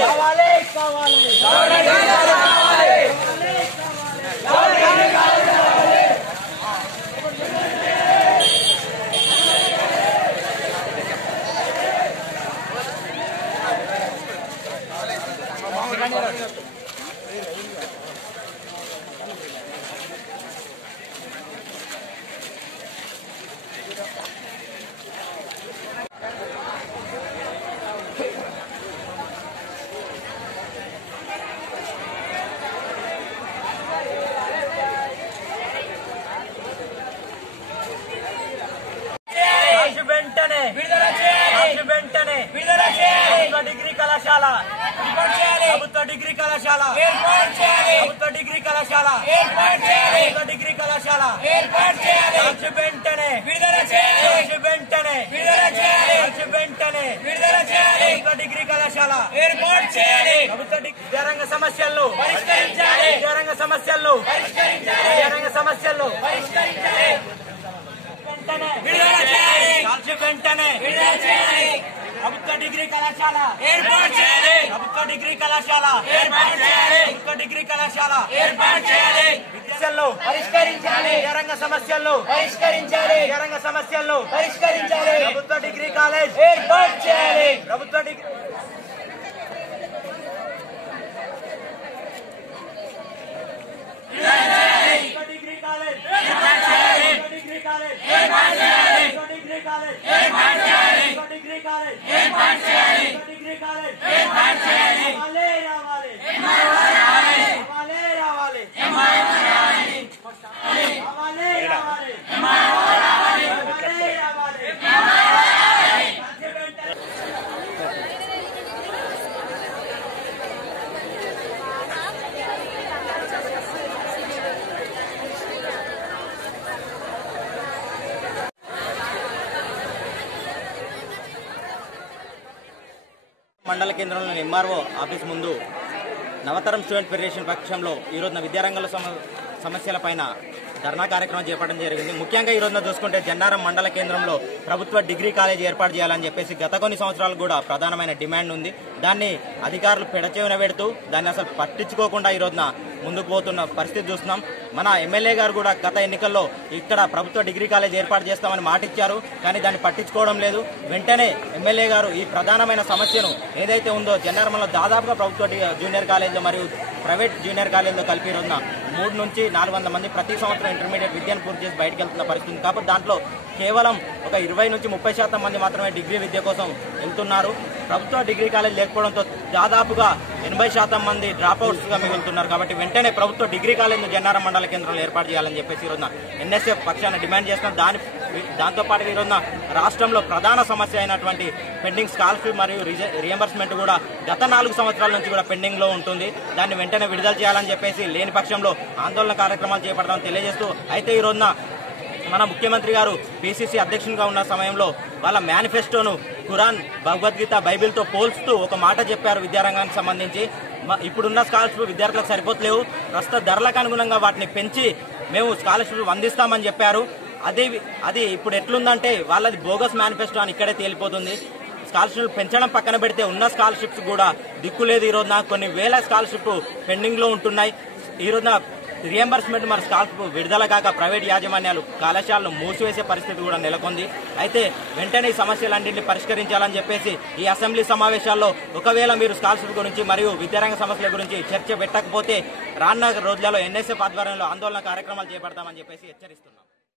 కావాలి కావాలి డిగ్రీ కళాశాల ప్రభుత్వ డిగ్రీ కళాశాల ప్రభుత్వ డిగ్రీ కళాశాల డిగ్రీ కళాశాల వెంటనే వెంటనే వెంటనే డిగ్రీ కళాశాల ప్రభుత్వ విద్యారంగ సమస్యలను విద్యారంగ సమస్యలను విద్యారంగ సమస్యలను వెంటనే ప్రభుత్వ డిగ్రీ కళాశాల ఏర్పాటు చేయాలి ప్రభుత్వ డిగ్రీ కళాశాల ఏర్పాటు చేయాలి ప్రభుత్వ డిగ్రీ కళాశాల ఏర్పాటు చేయాలి విద్యారంగంలో పరిష్కరించాలి విద్యారంగ సమస్యలను పరిష్కరించాలి విద్యారంగ సమస్యలను పరిష్కరించాలి ప్రభుత్వ డిగ్రీ కాలేజ్ ఏర్పాటు చేయాలి ప్రభుత్వ డిగ్రీ కాలేజ్ ఏర్పాటు చేయాలి డిగ్రీ కాలేజ్ ఏర్పాటు చేయాలి డిగ్రీ కాలేజ్ ఏర్పాటు చేయాలి డిగ్రీ కాలేజ్ ఏర్పాటు చేయాలి డిగ్రీ కాలేజ్ ఏర్పాటు చేయాలి రావాలి రావాలి రావాలి రావాలి రావాలి రావాలి మండల కేంద్రంలోని ఎంఆర్ఓ ఆఫీస్ ముందు నవతరం స్టూడెంట్ ఫెడరేషన్ పక్షంలో ఈరోజున విద్యారంగంలో సమస్యలపైన ధర్నా కార్యక్రమం చేపట్టడం జరిగింది. ముఖ్యంగా ఈ రోజున చూసుకుంటే జన్నారం మండల కేంద్రంలో ప్రభుత్వ డిగ్రీ కాలేజ్ ఏర్పాటు చేయాలని చెప్పేసి గత కొన్ని సంవత్సరాలు కూడా ప్రధానమైన డిమాండ్ ఉంది. దాన్ని అధికారులు పెడచెవిన పెడుతూ దాన్ని అసలు పట్టించుకోకుండా ఈ రోజున ముందుకు పోతున్న పరిస్థితి చూస్తున్నాం. మన ఎమ్మెల్యే గారు కూడా గత ఎన్నికల్లో ఇక్కడ ప్రభుత్వ డిగ్రీ కాలేజ్ ఏర్పాటు చేస్తామని మాటిచ్చారు, కానీ దాన్ని పట్టించుకోవడం లేదు. వెంటనే ఎమ్మెల్యే గారు ఈ ప్రధానమైన సమస్యను ఏదైతే ఉందో జన్నారంలో దాదాపుగా ప్రభుత్వ జూనియర్ కాలేజీలో మరియు ప్రైవేట్ జూనియర్ కాలేజీలో కలిపి రోజున 300 నుంచి 400 మంది ప్రతి సంవత్సరం ఇంటర్మీడియట్ విద్యను పూర్తి చేసి బయటకు వెళ్తున్న పరిస్థితి. కాబట్టి దాంట్లో కేవలం ఒక 20 నుంచి 30% మంది మాత్రమే డిగ్రీ విద్య కోసం వెళ్తున్నారు. ప్రభుత్వ డిగ్రీ కాలేజ్ లేకపోవడంతో దాదాపుగా 80% మంది డ్రాప్అవుట్స్ గా మిగులుతున్నారు. కాబట్టి వెంటనే ప్రభుత్వ డిగ్రీ కాలేజ్ జన్నారం మండల కేంద్రంలో ఏర్పాటు చేయాలని చెప్పేసి ఈ రోజున ఎన్ఎస్ఎఫ్ పక్షాన డిమాండ్ చేస్తున్నాం. దాంతో పాటు ఈ రోజున రాష్ట్రంలో ప్రధాన సమస్య అయినటువంటి పెండింగ్ స్కాలర్షిప్ మరియు రియంబర్స్మెంట్ కూడా గత 4 సంవత్సరాల నుంచి కూడా పెండింగ్ లో ఉంటుంది. దాన్ని వెంటనే విడుదల చేయాలని చెప్పేసి లేని పక్షంలో ఆందోళన కార్యక్రమాలు చేపడతామని తెలియజేస్తూ, అయితే ఈ రోజున మన ముఖ్యమంత్రి గారు పిసిసి అధ్యక్షునిగా ఉన్న సమయంలో వాళ్ళ మేనిఫెస్టోను ఖురాన్, భగవద్గీత, బైబిల్తో పోల్చుతూ ఒక మాట చెప్పారు విద్యారంగానికి సంబంధించి. ఇప్పుడున్న స్కాలర్షిప్ విద్యార్థులకు సరిపోతలేవు, ప్రస్తుత ధరలకు అనుగుణంగా వాటిని పెంచి మేము స్కాలర్షిప్ అందిస్తామని చెప్పారు. అది ఇప్పుడు ఎట్లుందంటే వాళ్ళది బోగస్ మేనిఫెస్టో అని ఇక్కడే తేలిపోతుంది. స్కాలర్షిప్ పెంచడం పక్కన పెడితే ఉన్న స్కాలర్షిప్స్ కూడా దిక్కులేదు. ఈ రోజున కొన్ని వేల స్కాలర్షిప్ పెండింగ్ లో ఉంటున్నాయి. ఈ రోజున రియంబర్స్మెంట్ మరి స్కాలర్షిప్ విడుదల కాక ప్రైవేట్ యాజమాన్యాలు కళాశాలను మూసివేసే పరిస్థితి కూడా నెలకొంది. అయితే వెంటనే ఈ సమస్యలన్నింటినీ పరిష్కరించాలని చెప్పేసి ఈ అసెంబ్లీ సమావేశాల్లో ఒకవేళ మీరు స్కాలర్షిప్ గురించి మరియు విద్యారంగ సమస్యల గురించి చర్చ పెట్టకపోతే రానున్న రోజులలో ఎన్ఎస్ఎఫ్ ఆధ్వర్యంలో ఆందోళన కార్యక్రమాలు చేపడతామని చెప్పేసి హెచ్చరిస్తున్నాం.